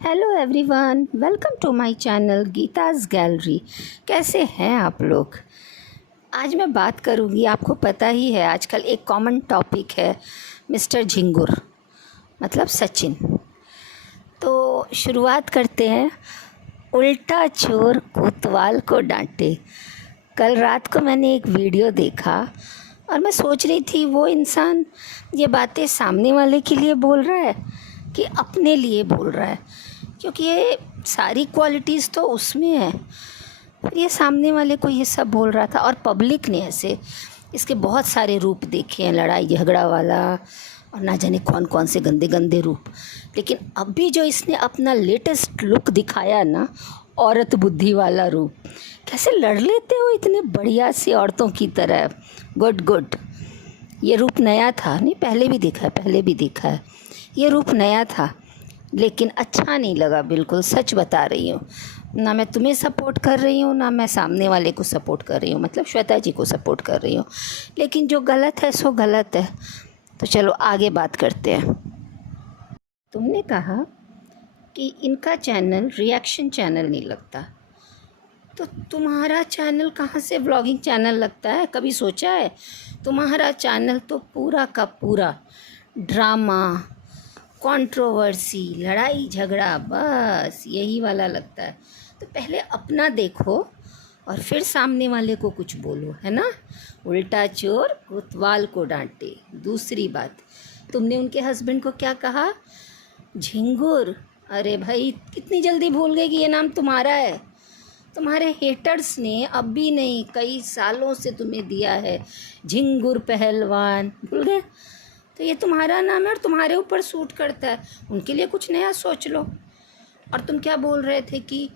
Hello everyone, welcome to my channel Geeta's gallery. कैसे हैं आप लोग? आज मैं बात करूंगी, आपको पता ही है आजकल एक कॉमन टॉपिक है मिस्टर झिंगुर, मतलब सचिन। तो शुरुआत करते हैं। उल्टा चोर कोतवाल को डांटे। कल रात को मैंने एक वीडियो देखा और मैं सोच रही थी वो इंसान ये बातें सामने वाले के लिए बोल रहा है कि अपने लिए बोल रहा है, क्योंकि ये सारी क्वालिटीज़ तो उसमें है। फिर ये सामने वाले को ये सब बोल रहा था और पब्लिक ने ऐसे इसके बहुत सारे रूप देखे हैं, लड़ाई झगड़ा वाला और ना जाने कौन कौन से गंदे गंदे रूप। लेकिन अभी जो इसने अपना लेटेस्ट लुक दिखाया ना, औरत बुद्धि वाला रूप, कैसे लड़ लेते हो इतने बढ़िया सी औरतों की तरह। Good good. ये रूप नया था, नहीं पहले भी देखा है। ये रूप नया था लेकिन अच्छा नहीं लगा, बिल्कुल सच बता रही हूँ। ना मैं तुम्हें सपोर्ट कर रही हूँ, ना मैं सामने वाले को सपोर्ट कर रही हूँ, मतलब श्वेता जी को सपोर्ट कर रही हूँ। लेकिन जो गलत है सो गलत है। तो चलो आगे बात करते हैं। तुमने कहा कि इनका चैनल रिएक्शन चैनल नहीं लगता, तो तुम्हारा चैनल कहाँ से व्लॉगिंग चैनल लगता है? कभी सोचा है? तुम्हारा चैनल तो पूरा का पूरा ड्रामा, कंट्रोवर्सी, लड़ाई झगड़ा, बस यही वाला लगता है। तो पहले अपना देखो और फिर सामने वाले को कुछ बोलो, है ना। उल्टा चोर कोतवाल को डांटे। दूसरी बात, तुमने उनके हस्बैंड को क्या कहा? झिंगुर। अरे भाई, कितनी जल्दी भूल गए कि ये नाम तुम्हारा है। तुम्हारे हेटर्स ने अब भी नहीं, कई सालों से तुम्हें दिया है झिंगुर पहलवान, भूल गए? तो ये तुम्हारा नाम है और तुम्हारे ऊपर सूट करता है। उनके लिए कुछ नया सोच लो। और तुम क्या बोल रहे थे कि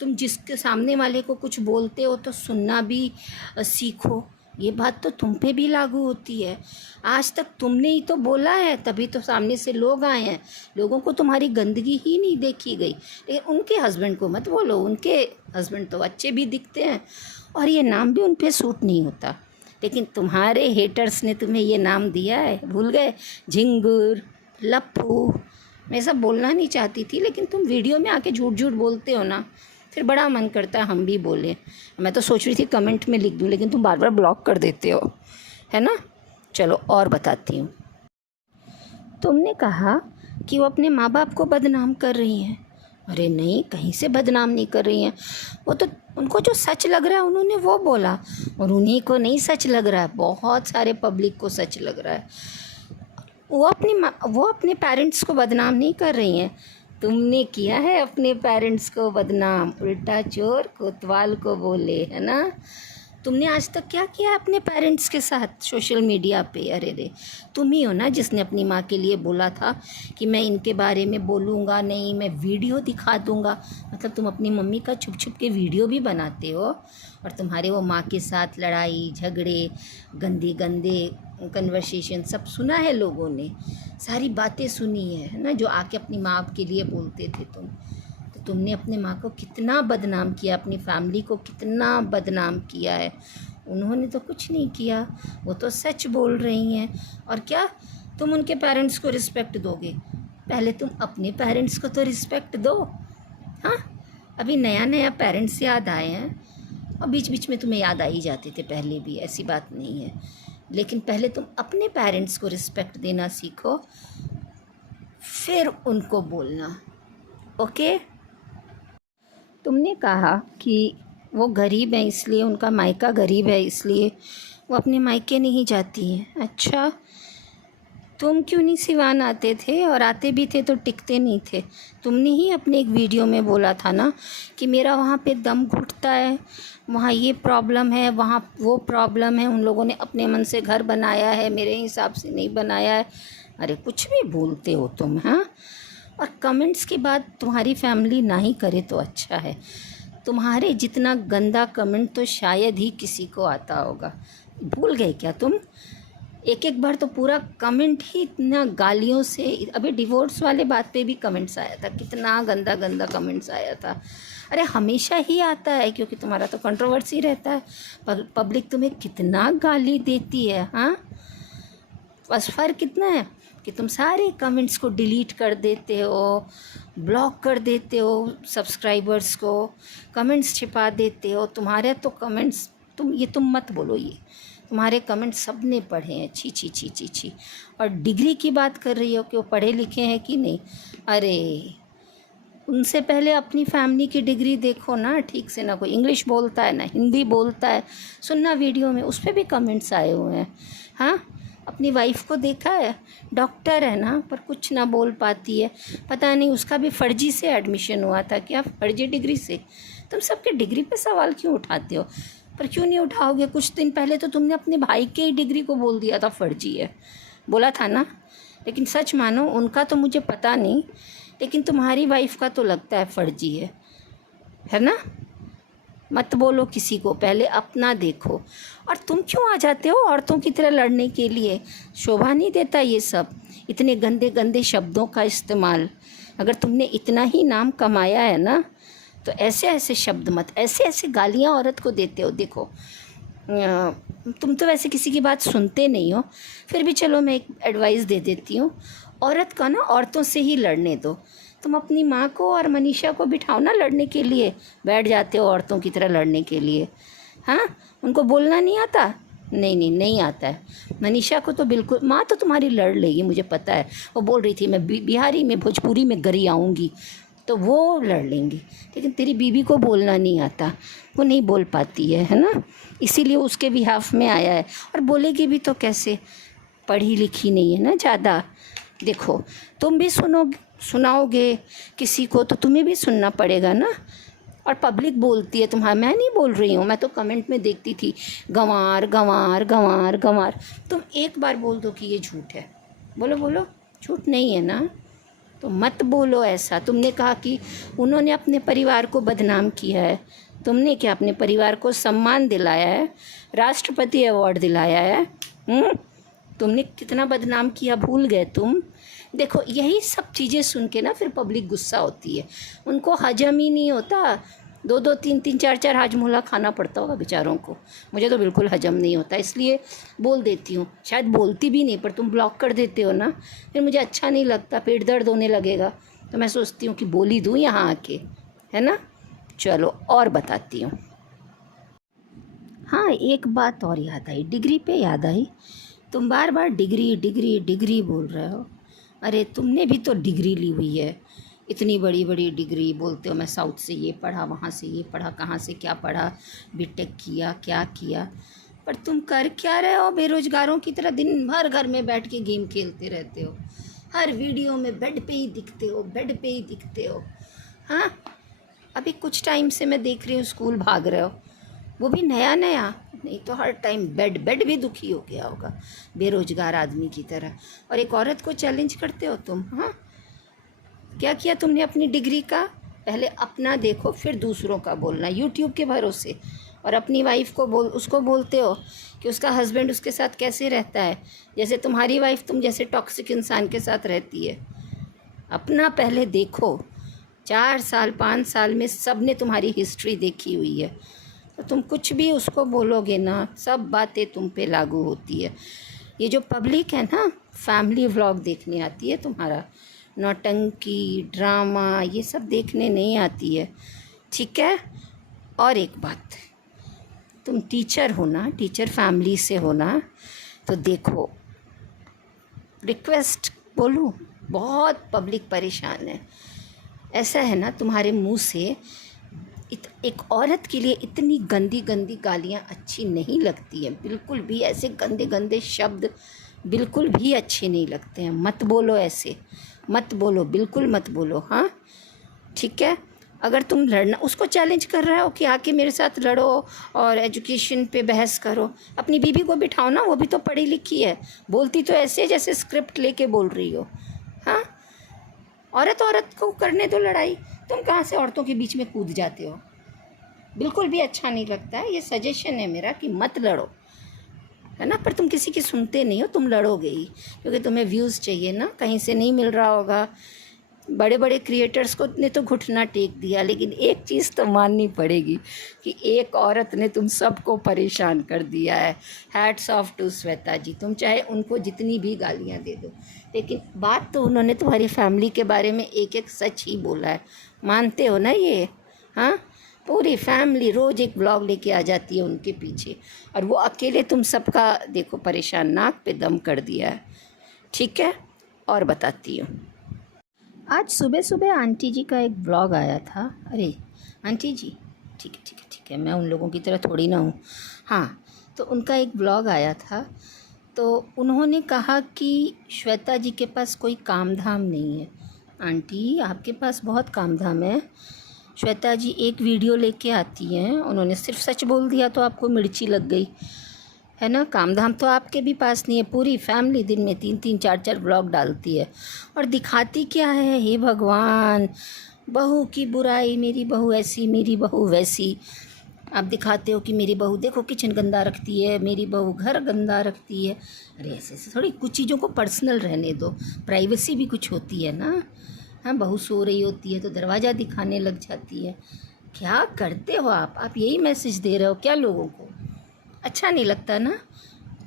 तुम जिसके सामने वाले को कुछ बोलते हो तो सुनना भी सीखो। ये बात तो तुम पे भी लागू होती है। आज तक तुमने ही तो बोला है, तभी तो सामने से लोग आए हैं। लोगों को तुम्हारी गंदगी ही नहीं देखी गई। लेकिन उनके हस्बैंड को मत बोलो, उनके हस्बैंड तो अच्छे भी दिखते हैं और ये नाम भी उन पे सूट नहीं होता। लेकिन तुम्हारे हेटर्स ने तुम्हें ये नाम दिया है, भूल गए? झिंगुर, लप्पू। मैं सब बोलना नहीं चाहती थी, लेकिन तुम वीडियो में आके झूठ झूठ बोलते हो ना, फिर बड़ा मन करता है हम भी बोलें। मैं तो सोच रही थी कमेंट में लिख दूँ, लेकिन तुम बार बार ब्लॉक कर देते हो, है ना। चलो और बताती हूँ। तुमने कहा कि वो अपने माँ बाप को बदनाम कर रही हैं। अरे नहीं, कहीं से बदनाम नहीं कर रही हैं। वो तो उनको जो सच लग रहा है उन्होंने वो बोला, और उन्हीं को नहीं सच लग रहा है, बहुत सारे पब्लिक को सच लग रहा है। वो अपने पेरेंट्स को बदनाम नहीं कर रही हैं। तुमने किया है अपने पेरेंट्स को बदनाम। उल्टा चोर कोतवाल को बोले, है ना। तुमने आज तक क्या किया अपने पेरेंट्स के साथ सोशल मीडिया पे? अरे रे, तुम ही हो ना जिसने अपनी माँ के लिए बोला था कि मैं इनके बारे में बोलूँगा नहीं, मैं वीडियो दिखा दूँगा। मतलब तुम अपनी मम्मी का छुप छुप के वीडियो भी बनाते हो, और तुम्हारे वो माँ के साथ लड़ाई झगड़े, गंदे गंदे कन्वर्सेशन सब सुना है लोगों ने, सारी बातें सुनी है ना, जो आके अपनी माँ के लिए बोलते थे तुम। तो तुमने अपने माँ को कितना बदनाम किया, अपनी फैमिली को कितना बदनाम किया है। उन्होंने तो कुछ नहीं किया, वो तो सच बोल रही हैं। और क्या तुम उनके पेरेंट्स को रिस्पेक्ट दोगे? पहले तुम अपने पेरेंट्स को तो रिस्पेक्ट दो। हाँ, अभी नया नया पेरेंट्स याद आए हैं, और बीच बीच में तुम्हें याद आ ही जाते थे पहले भी, ऐसी बात नहीं है। लेकिन पहले तुम अपने पेरेंट्स को रिस्पेक्ट देना सीखो, फिर उनको बोलना, ओके। तुमने कहा कि वो गरीब है, इसलिए उनका मायका गरीब है, इसलिए वो अपने मायके नहीं जाती हैं। अच्छा, तुम क्यों नहीं सिवान आते थे? और आते भी थे तो टिकते नहीं थे। तुमने ही अपने एक वीडियो में बोला था ना कि मेरा वहाँ पे दम घुटता है, वहाँ ये प्रॉब्लम है, वहाँ वो प्रॉब्लम है, उन लोगों ने अपने मन से घर बनाया है, मेरे हिसाब से नहीं बनाया है। अरे कुछ भी बोलते हो तुम, हाँ। और कमेंट्स के बाद तुम्हारी फैमिली ना ही करे तो अच्छा है। तुम्हारे जितना गंदा कमेंट तो शायद ही किसी को आता होगा। भूल गए क्या तुम? एक एक बार तो पूरा कमेंट ही इतना गालियों से, अभी डिवोर्स वाले बात पे भी कमेंट्स आया था, कितना गंदा गंदा कमेंट्स आया था। अरे हमेशा ही आता है, क्योंकि तुम्हारा तो कंट्रोवर्सी रहता है, पब्लिक तुम्हें कितना गाली देती है। हाँ, बस फ़र्क कितना है कि तुम सारे कमेंट्स को डिलीट कर देते हो ब्लॉक कर देते हो सब्सक्राइबर्स को, कमेंट्स छिपा देते हो। तुम्हारे तो कमेंट्स तुम मत बोलो, ये तुम्हारे कमेंट सब ने पढ़े हैं, छी छी छी छी छी। और डिग्री की बात कर रही हो कि वो पढ़े लिखे हैं कि नहीं। अरे उनसे पहले अपनी फैमिली की डिग्री देखो ना ठीक से। ना कोई इंग्लिश बोलता है ना हिंदी बोलता है। सुनना वीडियो में उस पर भी कमेंट्स आए हुए हैं। हाँ, अपनी वाइफ को देखा है, डॉक्टर है ना, पर कुछ ना बोल पाती है। पता नहीं उसका भी फर्जी से एडमिशन हुआ था क्या, फर्जी डिग्री से। तुम सबके डिग्री पे सवाल क्यों उठाते हो? पर क्यों नहीं उठाओगे? कुछ दिन पहले तो तुमने अपने भाई के ही डिग्री को बोल दिया था फर्जी है, बोला था ना। लेकिन सच मानो, उनका तो मुझे पता नहीं, लेकिन तुम्हारी वाइफ का तो लगता है फर्जी है ना। मत बोलो किसी को, पहले अपना देखो। और तुम क्यों आ जाते हो औरतों की तरह लड़ने के लिए? शोभा नहीं देता ये सब, इतने गंदे गंदे शब्दों का इस्तेमाल। अगर तुमने इतना ही नाम कमाया है ना, तो ऐसे ऐसे शब्द मत, ऐसे ऐसे गालियाँ औरत को देते हो। देखो तुम तो वैसे किसी की बात सुनते नहीं हो, फिर भी चलो मैं एक एडवाइस दे देती हूँ। औरत का ना औरतों से ही लड़ने दो। तुम अपनी माँ को और मनीषा को बिठाओ ना लड़ने के लिए, बैठ जाते हो औरतों की तरह लड़ने के लिए। हाँ, उनको बोलना नहीं आता? नहीं नहीं, नहीं आता है। मनीषा को तो बिल्कुल, माँ तो तुम्हारी लड़ लेगी, मुझे पता है। वो बोल रही थी मैं बिहारी में भोजपुरी में गरी आऊँगी, तो वो लड़ लेंगी। लेकिन तेरी बीवी को बोलना नहीं आता, वो नहीं बोल पाती है ना। इसीलिए उसके बिहाफ में आया है। और बोलेगी भी तो कैसे, पढ़ी लिखी नहीं है ना ज़्यादा। देखो तुम भी सुनाओगे किसी को तो तुम्हें भी सुनना पड़ेगा ना। और पब्लिक बोलती है तुम्हारा, मैं नहीं बोल रही हूँ, मैं तो कमेंट में देखती थी, गंवार गंवार गंवार गंवार। तुम एक बार बोल दो कि ये झूठ है, बोलो बोलो, झूठ नहीं है ना, तो मत बोलो ऐसा। तुमने कहा कि उन्होंने अपने परिवार को बदनाम किया है। तुमने क्या अपने परिवार को सम्मान दिलाया है, राष्ट्रपति अवार्ड दिलाया है। तुमने कितना बदनाम किया, भूल गए तुम? देखो यही सब चीज़ें सुन के ना फिर पब्लिक गुस्सा होती है, उनको हजम ही नहीं होता। दो दो तीन तीन चार चार हाजमोला खाना पड़ता होगा बेचारों को। मुझे तो बिल्कुल हजम नहीं होता, इसलिए बोल देती हूँ। शायद बोलती भी नहीं, पर तुम ब्लॉक कर देते हो ना, फिर मुझे अच्छा नहीं लगता, पेट दर्द होने लगेगा। तो मैं सोचती हूँ कि बोली दूँ यहाँ आके, है ना। चलो और बताती हूँ। हाँ, एक बात और याद आई, डिग्री पे याद आई। तुम बार बार डिग्री डिग्री डिग्री बोल रहे हो। अरे तुमने भी तो डिग्री ली हुई है, इतनी बड़ी बड़ी डिग्री। बोलते हो मैं साउथ से ये पढ़ा, वहाँ से ये पढ़ा, कहाँ से क्या पढ़ा, बीटेक किया, क्या किया। पर तुम कर क्या रहे हो? बेरोजगारों की तरह दिन भर घर में बैठ के गेम खेलते रहते हो। हर वीडियो में बेड पे ही दिखते हो, बेड पे ही दिखते हो। हाँ, अभी कुछ टाइम से मैं देख रही हूँ स्कूल भाग रहे हो, वो भी नया नया। नहीं तो हर टाइम बेड भी दुखी हो गया होगा बेरोजगार आदमी की तरह। और एक औरत को चैलेंज करते हो तुम। हाँ, क्या किया तुमने अपनी डिग्री का? पहले अपना देखो, फिर दूसरों का बोलना यूट्यूब के भरोसे। और अपनी वाइफ को उसको बोलते हो कि उसका हस्बैंड उसके साथ कैसे रहता है, जैसे तुम्हारी वाइफ तुम जैसे टॉक्सिक इंसान के साथ रहती है। अपना पहले देखो। 4 साल 5 साल में सब ने तुम्हारी हिस्ट्री देखी हुई है, तो तुम कुछ भी उसको बोलोगे ना, सब बातें तुम पे लागू होती है। ये जो पब्लिक है ना, फैमिली व्लॉग देखने आती है तुम्हारा, नौटंकी ड्रामा ये सब देखने नहीं आती है, ठीक है। और एक बात, तुम टीचर हो ना, टीचर फैमिली से हो ना, तो देखो रिक्वेस्ट बोलूँ, बहुत पब्लिक परेशान है। ऐसा है ना, तुम्हारे मुंह से एक औरत के लिए इतनी गंदी गंदी गालियाँ अच्छी नहीं लगती हैं, बिल्कुल भी। ऐसे गंदे गंदे शब्द बिल्कुल भी अच्छे नहीं लगते हैं। मत बोलो ऐसे, मत बोलो, बिल्कुल मत बोलो। हाँ ठीक है। अगर तुम लड़ना, उसको चैलेंज कर रहे हो कि आके मेरे साथ लड़ो और एजुकेशन पे बहस करो, अपनी बीवी को बिठाओ ना, वो भी तो पढ़ी लिखी है। बोलती तो ऐसे जैसे स्क्रिप्ट लेके बोल रही हो। हाँ, औरत को करने दो लड़ाई, तुम कहाँ से औरतों के बीच में कूद जाते हो? बिल्कुल भी अच्छा नहीं लगता है। ये सजेशन है मेरा कि मत लड़ो, है ना। पर तुम किसी की सुनते नहीं हो, तुम लड़ोगे ही, क्योंकि तुम्हें व्यूज़ चाहिए ना, कहीं से नहीं मिल रहा होगा। बड़े बड़े क्रिएटर्स को ने तो घुटना टेक दिया, लेकिन एक चीज़ तो माननी पड़ेगी कि एक औरत ने तुम सबको परेशान कर दिया है। हैट्स ऑफ टू श्वेता जी, तुम चाहे उनको जितनी भी गालियां दे दो, लेकिन बात तो उन्होंने तुम्हारी फैमिली के बारे में एक एक सच ही बोला है। मानते हो ना ये? हाँ, पूरी फैमिली रोज़ एक ब्लॉग लेके आ जाती है उनके पीछे, और वो अकेले तुम सबका देखो परेशान, नाक पे दम कर दिया है। ठीक है, और बताती हूँ। आज सुबह सुबह आंटी जी का एक ब्लॉग आया था। अरे आंटी जी, ठीक है ठीक है ठीक है, मैं उन लोगों की तरह थोड़ी ना हूँ। हाँ, तो उनका एक ब्लॉग आया था, तो उन्होंने कहा कि श्वेता जी के पास कोई काम धाम नहीं है। आंटी, आपके पास बहुत काम धाम है। श्वेता जी एक वीडियो लेके आती हैं, उन्होंने सिर्फ सच बोल दिया तो आपको मिर्ची लग गई है ना। काम धाम तो आपके भी पास नहीं है। पूरी फैमिली दिन में 3-3 4-4 ब्लॉग डालती है, और दिखाती क्या है? हे भगवान, बहू की बुराई, मेरी बहू ऐसी, मेरी बहू वैसी। आप दिखाते हो कि मेरी बहू देखो किचन गंदा रखती है, मेरी बहू घर गंदा रखती है। अरे ऐसे ऐसे थोड़ी, कुछ चीज़ों को पर्सनल रहने दो, प्राइवेसी भी कुछ होती है ना। हाँ, बहू सो रही होती है तो दरवाज़ा दिखाने लग जाती है। क्या करते हो आप यही मैसेज दे रहे हो क्या लोगों को? अच्छा नहीं लगता ना।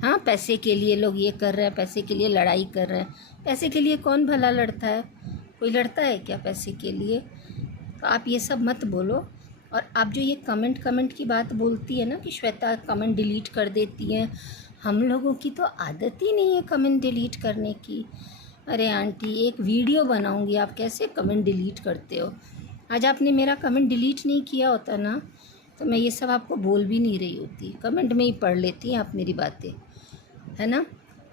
हाँ, पैसे के लिए लोग ये कर रहे हैं, पैसे के लिए लड़ाई कर रहे हैं। पैसे के लिए कौन भला लड़ता है? कोई लड़ता है क्या पैसे के लिए? तो आप ये सब मत बोलो। और आप जो ये कमेंट की बात बोलती है ना कि श्वेता कमेंट डिलीट कर देती हैं, हम लोगों की तो आदत ही नहीं है कमेंट डिलीट करने की। अरे आंटी, एक वीडियो बनाऊंगी, आप कैसे कमेंट डिलीट करते हो? आज आपने मेरा कमेंट डिलीट नहीं किया होता ना, तो मैं ये सब आपको बोल भी नहीं रही होती। कमेंट में ही पढ़ लेती हैं आप मेरी बातें, है ना।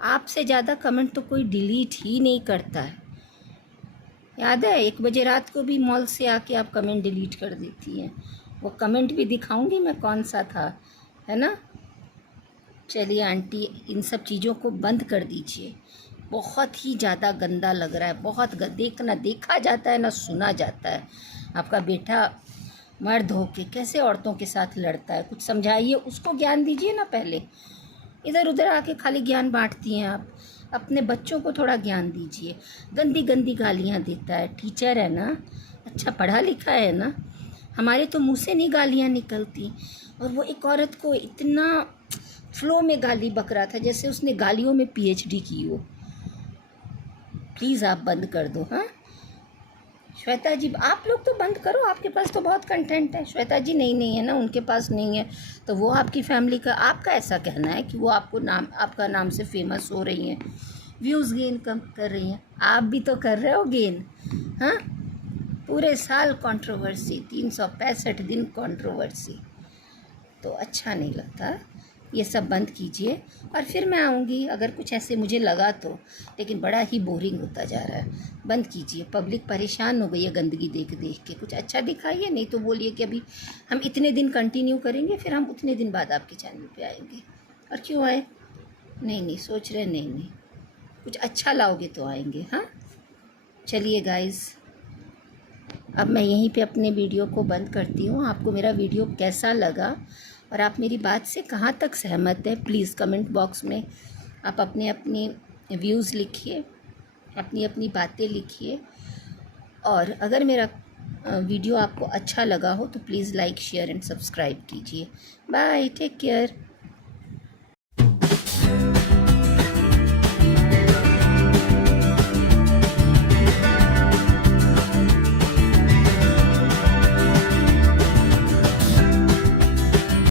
आपसे ज़्यादा कमेंट तो कोई डिलीट ही नहीं करता है। याद है 1 बजे रात को भी मॉल से आके आप कमेंट डिलीट कर देती हैं। वो कमेंट भी दिखाऊंगी मैं कौन सा था, है ना। चलिए आंटी, इन सब चीज़ों को बंद कर दीजिए। बहुत ही ज़्यादा गंदा लग रहा है, बहुत ना देखा जाता है ना सुना जाता है। आपका बेटा मर्द होके कैसे औरतों के साथ लड़ता है? कुछ समझाइए उसको, ज्ञान दीजिए ना पहले। इधर उधर आके खाली ज्ञान बांटती हैं आप। अपने बच्चों को थोड़ा ज्ञान दीजिए। गंदी गंदी गालियाँ देता है, टीचर है ना, अच्छा पढ़ा लिखा है ना। हमारे तो मुंह से नहीं गालियाँ निकलती, और वो एक औरत को इतना फ्लो में गाली बक रहा था जैसे उसने गालियों में PhD की हो। प्लीज़ आप बंद कर दो। हाँ श्वेता जी, आप लोग तो बंद करो, आपके पास तो बहुत कंटेंट है। श्वेता जी नहीं है ना, उनके पास नहीं है, तो वो आपकी फैमिली का, आपका ऐसा कहना है कि वो आपका नाम से फेमस हो रही हैं, व्यूज़ गेन कम कर रही हैं। आप भी तो कर रहे हो गेन। हाँ, पूरे साल कंट्रोवर्सी, 365 दिन कंट्रोवर्सी, तो अच्छा नहीं लगता। ये सब बंद कीजिए, और फिर मैं आऊँगी अगर कुछ ऐसे मुझे लगा तो। लेकिन बड़ा ही बोरिंग होता जा रहा है, बंद कीजिए। पब्लिक परेशान हो गई है गंदगी देख देख के। कुछ अच्छा दिखाइए, नहीं तो बोलिए कि अभी हम इतने दिन कंटिन्यू करेंगे, फिर हम उतने दिन बाद आपके चैनल पे आएंगे। और क्यों आए? नहीं सोच रहे, नहीं कुछ अच्छा लाओगे तो आएंगे। हाँ चलिए गाइज़, अब मैं यहीं पे अपने वीडियो को बंद करती हूँ। आपको मेरा वीडियो कैसा लगा और आप मेरी बात से कहाँ तक सहमत हैं, प्लीज़ कमेंट बॉक्स में आप अपने अपनी व्यूज़ लिखिए, अपनी अपनी बातें लिखिए। और अगर मेरा वीडियो आपको अच्छा लगा हो तो please like share and subscribe कीजिए। Bye, take care.